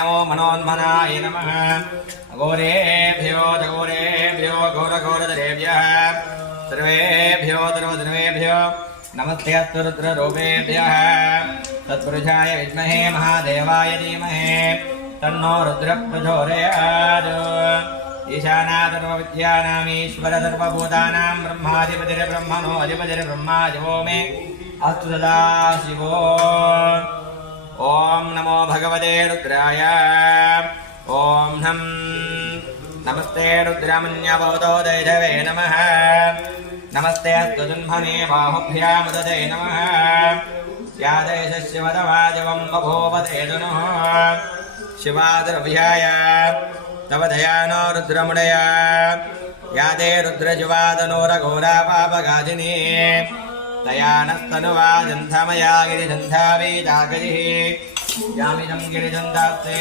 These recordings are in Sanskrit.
नमो मनोन्मनाय नमः। अघोरेभ्यो घोरघोरधरेभ्यः सर्वेभ्यो सर्वधर्मेभ्यो नमस्ते अस्तु रुद्ररूपेभ्यः। तत्पुरुषाय विद्महे महादेवाय धीमहि तन्नो रुद्रः प्रचोदयात्। ईशानादर्वविद्यानामीश्वर सर्वभूतानां ब्रह्माधिपतिर्ब्रह्मणो अधिपतिर्ब्रह्मा शिवो मे अस्तु सदा शिवो। ओम नमो भगवते रुद्राय। ओम नमस्ते रुद्रमन्यभवतो दैधवे नमः। नमस्ते अस्तु जन्मने बाहुभ्यामुदते नमः। यादेशस्य वदवाजवं बभूवते तनुः शिवादरभ्याय तव दयानो रुद्रमुडया। यादे रुद्रजुवादनोरघोरा पापगाजिनी तयानस्तनुवाजन्धमया गिरिजन्धावीजागजिः यामिदं गिरिजन्धास्ते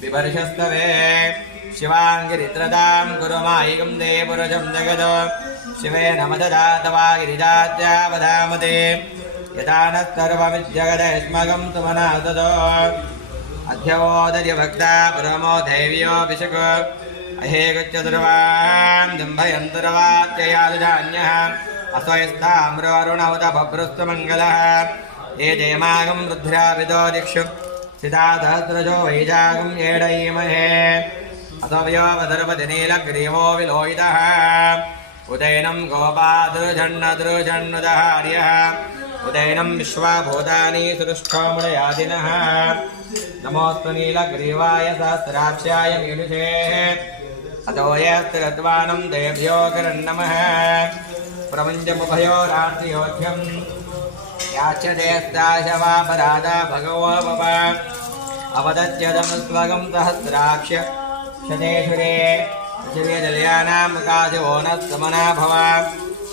विवर्षस्तवे शिवाङ्गिरित्रदां गुरुमायिकं देवपुरुषं जगद शिवेन मददातवा गिरिजात्यावधामते यदा न सर्वमिज्जगदस्मगं तुमनाददो अध्यवोदर्यभक्ता परमो देव्योऽभिषक अहेगच्चतुर्वां जम्भयन्तर्वात्ययादुजान्यः अस्वयस्ताम्रोरुणौत बभ्रुस्तु मङ्गलः। ये देमागं रुद्राभितो दिक्षु सिताधस्रजो वैजागं येडयीमहे असव्योवधर्पतिनीलग्रीवो विलोहितः उदैनं गोपादृजन्नदृजन्नुदहार्यः उदैनं विश्वभूतानि सुरुष्ठोमुदयादिनः। नमोऽस्तु नीलग्रीवाय सहस्राक्षाय मीनुषे अतो यस्त्रद्वानं देभ्यो करन्नमः। प्रपञ्चमुभयो रात्रियोध्यं याच्यतेस्ताशवापराधा भगवो बव अवदत्यदनुस्वगं सहस्राक्ष शतेषुरे शिवेदल्यानां काशिवो न समना भव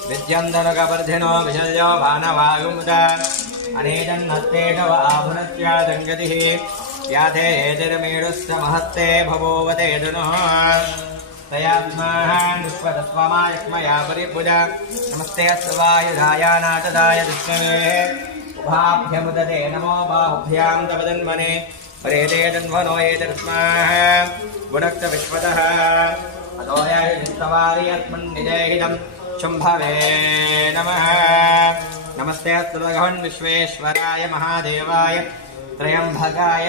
विद्यन्दनुकवर्धिनो विशल्यो भानवायुमुदा अनेजन्नस्तेषव आभुनस्यादङ्गतिः याते एतिर्मेढुश्च महत्ते भवोवते धनुः तयात्मानुष्वतस्वमायक्मया परिभुजा नमस्ते अस्वायुधाय नाटदाय दुष्णे उभाभ्यमुदते नमो बाहुभ्यां तव जन्मने परेते जन्मनो एतस्माः गुणक्त विश्वतः अतोयस्तवार्यत्मन्निजयहितं शुम्भवे नमः। नमस्ते अस्तु भगवन् विश्वेश्वराय महादेवाय त्र्यम्बकाय